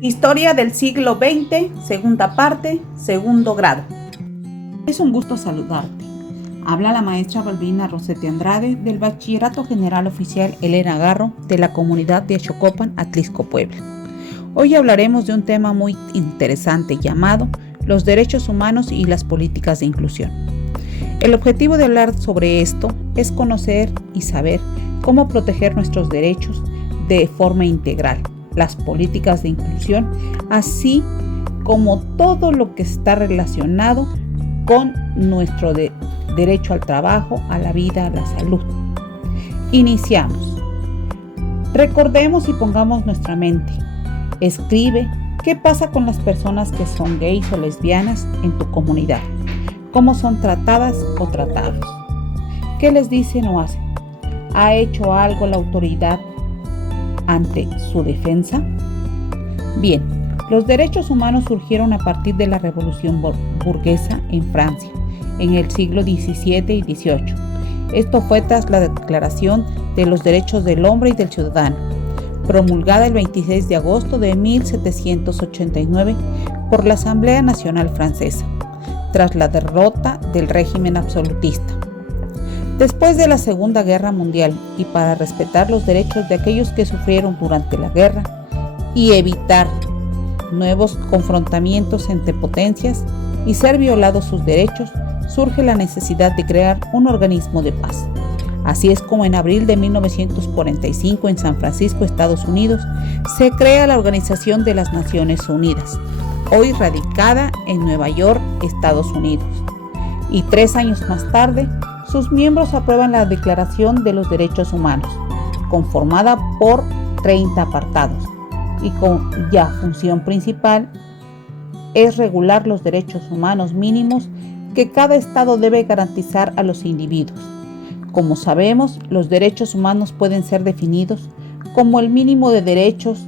Historia del siglo XX, segunda parte, segundo grado. Es un gusto saludarte. Habla la maestra Balbina Rosete Andrade del Bachillerato General Oficial Elena Garro de la comunidad de Xocopan, Atlixco, Puebla. Hoy hablaremos de un tema muy interesante llamado los derechos humanos y las políticas de inclusión. El objetivo de hablar sobre esto es conocer y saber cómo proteger nuestros derechos de forma integral, las políticas de inclusión, así como todo lo que está relacionado con nuestro derecho al trabajo, a la vida, a la salud. Iniciamos. Recordemos y pongamos nuestra mente. Escribe qué pasa con las personas que son gays o lesbianas en tu comunidad. ¿Cómo son tratadas o tratados? ¿Qué les dicen o hacen? ¿Ha hecho algo la autoridad ante su defensa? Bien, los derechos humanos surgieron a partir de la Revolución burguesa en Francia, en el siglo XVII y XVIII. Esto fue tras la Declaración de los Derechos del Hombre y del Ciudadano, promulgada el 26 de agosto de 1789 por la Asamblea Nacional Francesa, tras la derrota del régimen absolutista. Después de la Segunda Guerra Mundial y para respetar los derechos de aquellos que sufrieron durante la guerra y evitar nuevos confrontamientos entre potencias y ser violados sus derechos, surge la necesidad de crear un organismo de paz. Así es como en abril de 1945 en San Francisco, Estados Unidos, se crea la Organización de las Naciones Unidas, hoy radicada en Nueva York, Estados Unidos. Y 3 años más tarde, sus miembros aprueban la Declaración de los Derechos Humanos, conformada por 30 apartados, y cuya función principal es regular los derechos humanos mínimos que cada Estado debe garantizar a los individuos. Como sabemos, los derechos humanos pueden ser definidos como el mínimo de derechos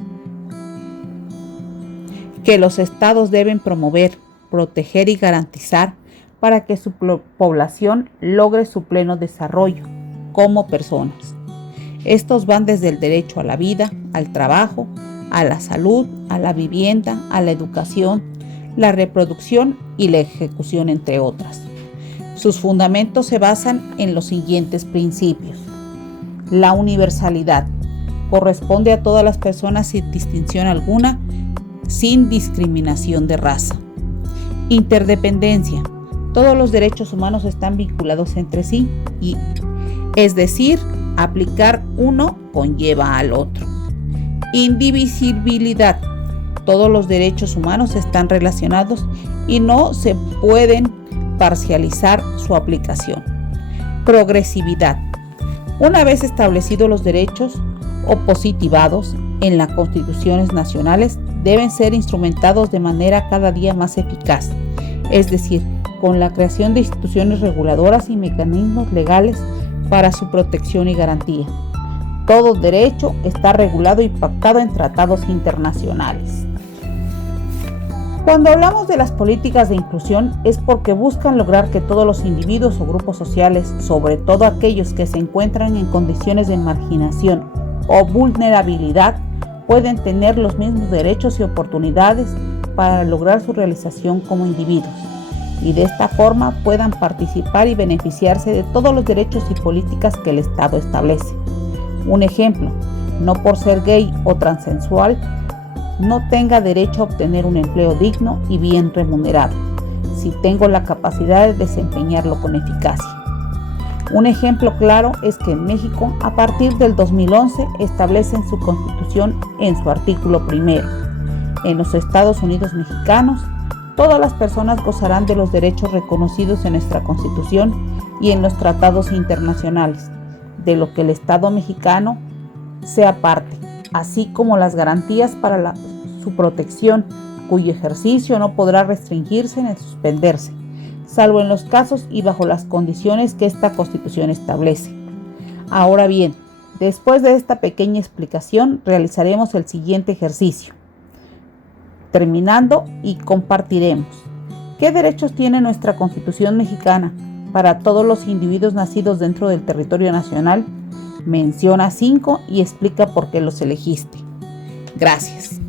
que los Estados deben promover, proteger y garantizar para que su población logre su pleno desarrollo como personas. Estos van desde el derecho a la vida, al trabajo, a la salud, a la vivienda, a la educación, la reproducción y la ejecución, entre otras. Sus fundamentos se basan en los siguientes principios. La universalidad corresponde a todas las personas sin distinción alguna, sin discriminación de raza. Interdependencia. Todos los derechos humanos están vinculados entre sí, y, es decir, aplicar uno conlleva al otro. Indivisibilidad. Todos los derechos humanos están relacionados y no se pueden parcializar su aplicación. Progresividad. Una vez establecidos los derechos o positivados en las constituciones nacionales, deben ser instrumentados de manera cada día más eficaz, es decir, con la creación de instituciones reguladoras y mecanismos legales para su protección y garantía. Todo derecho está regulado y pactado en tratados internacionales. Cuando hablamos de las políticas de inclusión es porque buscan lograr que todos los individuos o grupos sociales, sobre todo aquellos que se encuentran en condiciones de marginación o vulnerabilidad, pueden tener los mismos derechos y oportunidades para lograr su realización como individuos, y de esta forma puedan participar y beneficiarse de todos los derechos y políticas que el Estado establece. Un ejemplo, no por ser gay o transexual no tenga derecho a obtener un empleo digno y bien remunerado, si tengo la capacidad de desempeñarlo con eficacia. Un ejemplo claro es que en México, a partir del 2011, establece en su Constitución, en su artículo 1, en los Estados Unidos mexicanos, todas las personas gozarán de los derechos reconocidos en nuestra Constitución y en los tratados internacionales, de lo que el Estado mexicano sea parte, así como las garantías para su protección, cuyo ejercicio no podrá restringirse ni suspenderse, salvo en los casos y bajo las condiciones que esta Constitución establece. Ahora bien, después de esta pequeña explicación, realizaremos el siguiente ejercicio. Terminando y compartiremos. ¿Qué derechos tiene nuestra Constitución mexicana para todos los individuos nacidos dentro del territorio nacional? Menciona 5 y explica por qué los elegiste. Gracias.